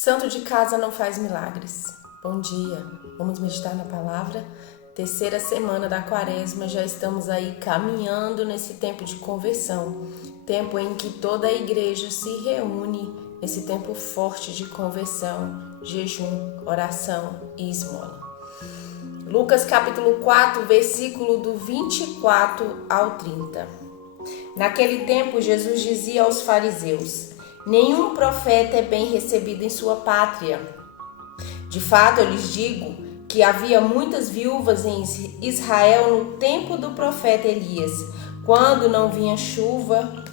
Santo de casa não faz milagres. Bom dia, vamos meditar na palavra. Terceira semana da quaresma, já estamos aí caminhando nesse tempo de conversão. Tempo em que toda a igreja se reúne, nesse tempo forte de conversão, jejum, oração e esmola. Lucas capítulo 4, versículo do 24 ao 30. Naquele tempo, Jesus dizia aos fariseus: nenhum profeta é bem recebido em sua pátria. De fato, eu lhes digo que havia muitas viúvas em Israel no tempo do profeta Elias, quando não vinha chuva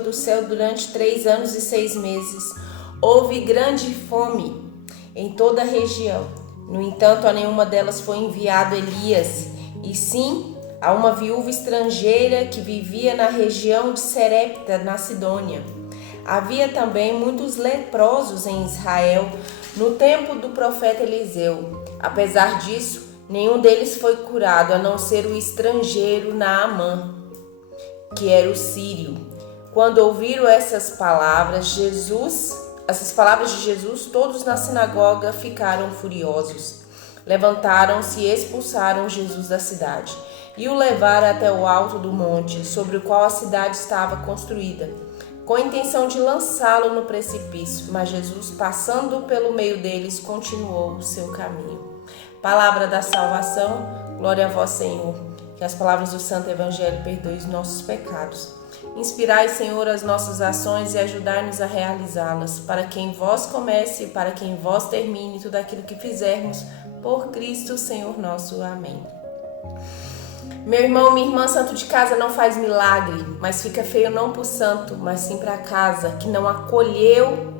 do céu durante 3 anos e 6 meses. Houve grande fome em toda a região. No entanto, a nenhuma delas foi enviado Elias, e sim a uma viúva estrangeira que vivia na região de Serepta, na Sidônia. Havia também muitos leprosos em Israel no tempo do profeta Eliseu. Apesar disso, nenhum deles foi curado, a não ser o estrangeiro Naamã, que era o sírio. Quando ouviram essas palavras de Jesus, todos na sinagoga ficaram furiosos. Levantaram-se e expulsaram Jesus da cidade e o levaram até o alto do monte, sobre o qual a cidade estava construída, com a intenção de lançá-lo no precipício. Mas Jesus, passando pelo meio deles, continuou o seu caminho. Palavra da salvação, glória a vós, Senhor. Que as palavras do Santo Evangelho perdoem os nossos pecados. Inspirai, Senhor, as nossas ações e ajudai-nos a realizá-las, para que em vós comece e para que em vós termine tudo aquilo que fizermos, por Cristo, Senhor nosso. Amém. Meu irmão, minha irmã, santo de casa não faz milagre, mas fica feio não para o santo, mas sim para a casa que não acolheu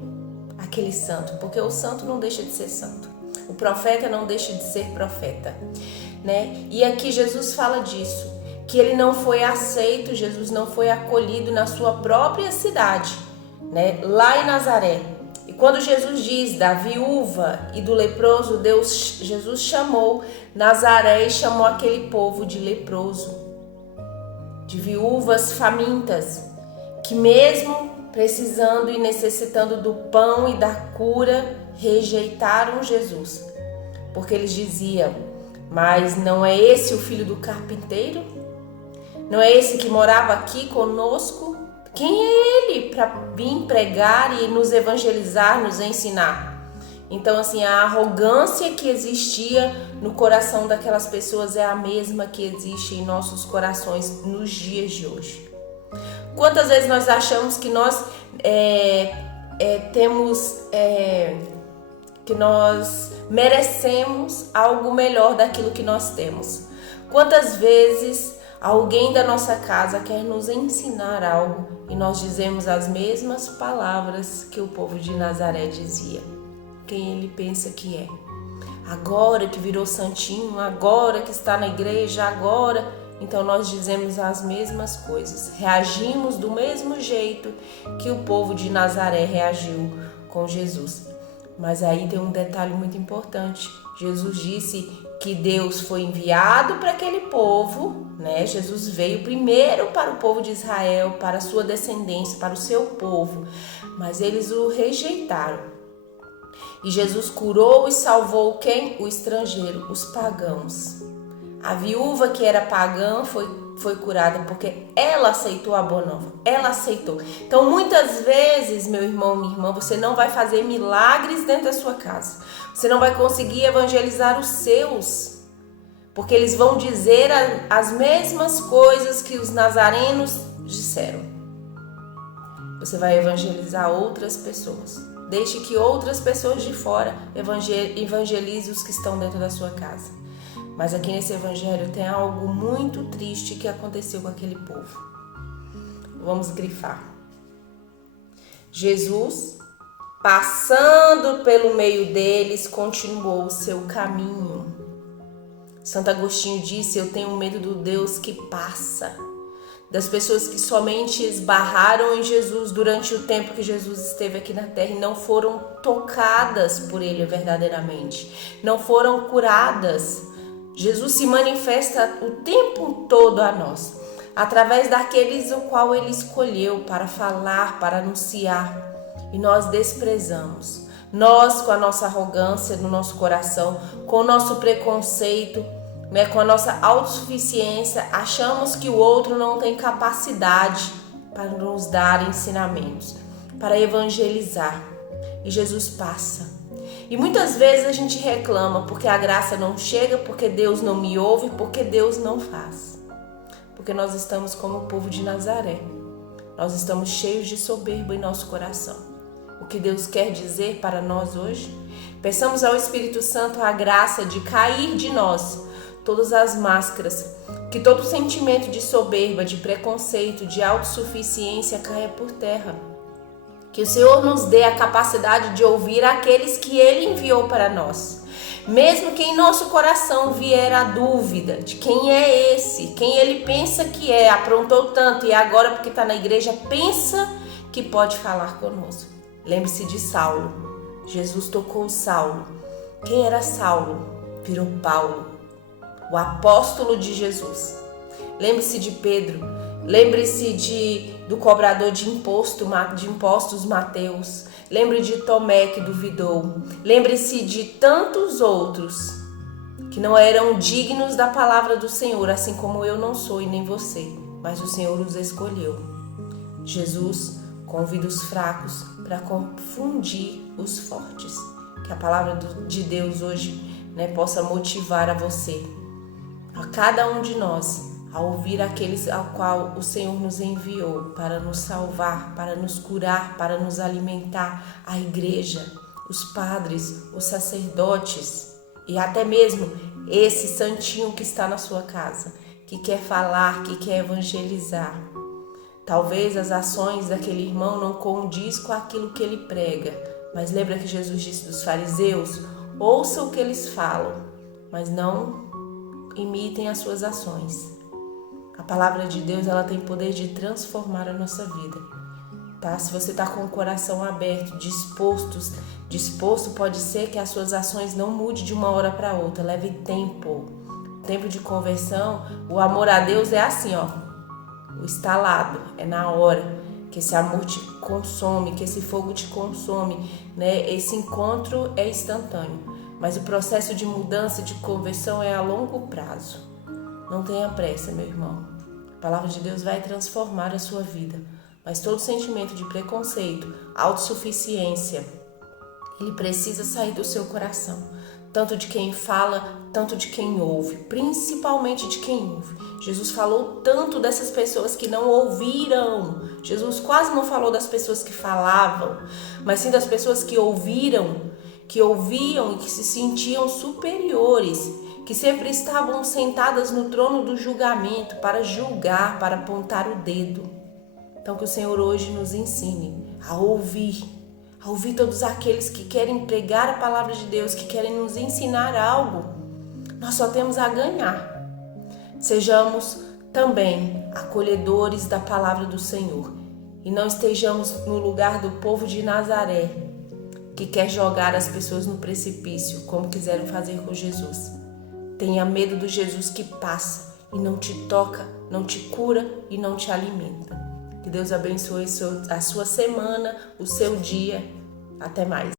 aquele santo, porque o santo não deixa de ser santo, o profeta não deixa de ser profeta, né? E aqui Jesus fala disso, que ele não foi aceito, Jesus não foi acolhido na sua própria cidade, né? Lá em Nazaré. E quando Jesus diz da viúva e do leproso, Jesus chamou Nazaré e chamou aquele povo de leproso, de viúvas famintas, que mesmo precisando e necessitando do pão e da cura, rejeitaram Jesus. Porque eles diziam: mas não é esse o filho do carpinteiro? Não é esse que morava aqui conosco? Quem é ele para vir pregar e nos evangelizar, nos ensinar? Então, assim, a arrogância que existia no coração daquelas pessoas é a mesma que existe em nossos corações nos dias de hoje. Quantas vezes nós achamos que nós que nós merecemos algo melhor daquilo que nós temos? Quantas vezes alguém da nossa casa quer nos ensinar algo e nós dizemos as mesmas palavras que o povo de Nazaré dizia? Quem ele pensa que é? Agora que virou santinho, agora que está na igreja, agora. Então nós dizemos as mesmas coisas, reagimos do mesmo jeito que o povo de Nazaré reagiu com Jesus. Mas aí tem um detalhe muito importante. Jesus disse que Deus foi enviado para aquele povo, né? Jesus veio primeiro para o povo de Israel, para a sua descendência, para o seu povo, mas eles o rejeitaram. E Jesus curou e salvou quem? O estrangeiro, os pagãos. A viúva que era pagã foi curada porque ela aceitou a boa nova, ela aceitou. Então muitas vezes, meu irmão, minha irmã, você não vai fazer milagres dentro da sua casa, você não vai conseguir evangelizar os seus, porque eles vão dizer as mesmas coisas que os nazarenos disseram. Você vai evangelizar outras pessoas. Deixe que outras pessoas de fora evangelizem os que estão dentro da sua casa. Mas aqui nesse evangelho tem algo muito triste que aconteceu com aquele povo. Vamos grifar. Jesus, passando pelo meio deles, continuou o seu caminho. Santo Agostinho disse: eu tenho medo do Deus que passa, das pessoas que somente esbarraram em Jesus durante o tempo que Jesus esteve aqui na terra e não foram tocadas por ele verdadeiramente, não foram curadas. Jesus se manifesta o tempo todo a nós, através daqueles o qual ele escolheu para falar, para anunciar. e nós desprezamos. Nós, com a nossa arrogância no nosso coração, com o nosso preconceito, com a nossa autossuficiência, achamos que o outro não tem capacidade para nos dar ensinamentos, para evangelizar. E Jesus passa. E muitas vezes a gente reclama porque a graça não chega, porque Deus não me ouve, porque Deus não faz. Porque nós estamos como o povo de Nazaré. Nós estamos cheios de soberba em nosso coração. O que Deus quer dizer para nós hoje? Peçamos ao Espírito Santo a graça de cair de nós todas as máscaras, que todo sentimento de soberba, de preconceito, de autossuficiência caia por terra. Que o Senhor nos dê a capacidade de ouvir aqueles que Ele enviou para nós. Mesmo que em nosso coração vier a dúvida de quem é esse, quem ele pensa que é, aprontou tanto e agora porque está na igreja pensa que pode falar conosco. Lembre-se de Saulo. Jesus tocou Saulo. Quem era Saulo? Virou Paulo, o apóstolo de Jesus. Lembre-se de Pedro. Lembre-se do cobrador de impostos Mateus. Lembre de Tomé que duvidou. Lembre-se de tantos outros que não eram dignos da palavra do Senhor, assim como eu não sou e nem você, mas o Senhor os escolheu. Jesus convida os fracos para confundir os fortes. Que a palavra de Deus hoje, possa motivar a você, a cada um de nós, a ouvir aqueles ao qual o Senhor nos enviou para nos salvar, para nos curar, para nos alimentar, a igreja, os padres, os sacerdotes e até mesmo esse santinho que está na sua casa, que quer falar, que quer evangelizar. Talvez as ações daquele irmão não condiz com aquilo que ele prega, mas lembra que Jesus disse dos fariseus: ouçam o que eles falam, mas não imitem as suas ações. A palavra de Deus, ela tem poder de transformar a nossa vida, tá? Se você está com o coração aberto, disposto, pode ser que as suas ações não mudem de uma hora para outra, leve tempo. Tempo de conversão, o amor a Deus é assim, o instalado, é na hora que esse amor te consome, que esse fogo te consome, Esse encontro é instantâneo, mas o processo de mudança, de conversão é a longo prazo. Não tenha pressa, meu irmão. A palavra de Deus vai transformar a sua vida. Mas todo sentimento de preconceito, autossuficiência, ele precisa sair do seu coração. Tanto de quem fala, tanto de quem ouve. Principalmente de quem ouve. Jesus falou tanto dessas pessoas que não ouviram. Jesus quase não falou das pessoas que falavam, mas sim das pessoas que ouviram, que ouviam e que se sentiam superiores, que sempre estavam sentadas no trono do julgamento para julgar, para apontar o dedo. Então que o Senhor hoje nos ensine a ouvir todos aqueles que querem pregar a palavra de Deus, que querem nos ensinar algo. Nós só temos a ganhar. Sejamos também acolhedores da palavra do Senhor e não estejamos no lugar do povo de Nazaré, que quer jogar as pessoas no precipício, como quiseram fazer com Jesus. Tenha medo do Jesus que passa e não te toca, não te cura e não te alimenta. Que Deus abençoe a sua semana, o seu dia. Até mais.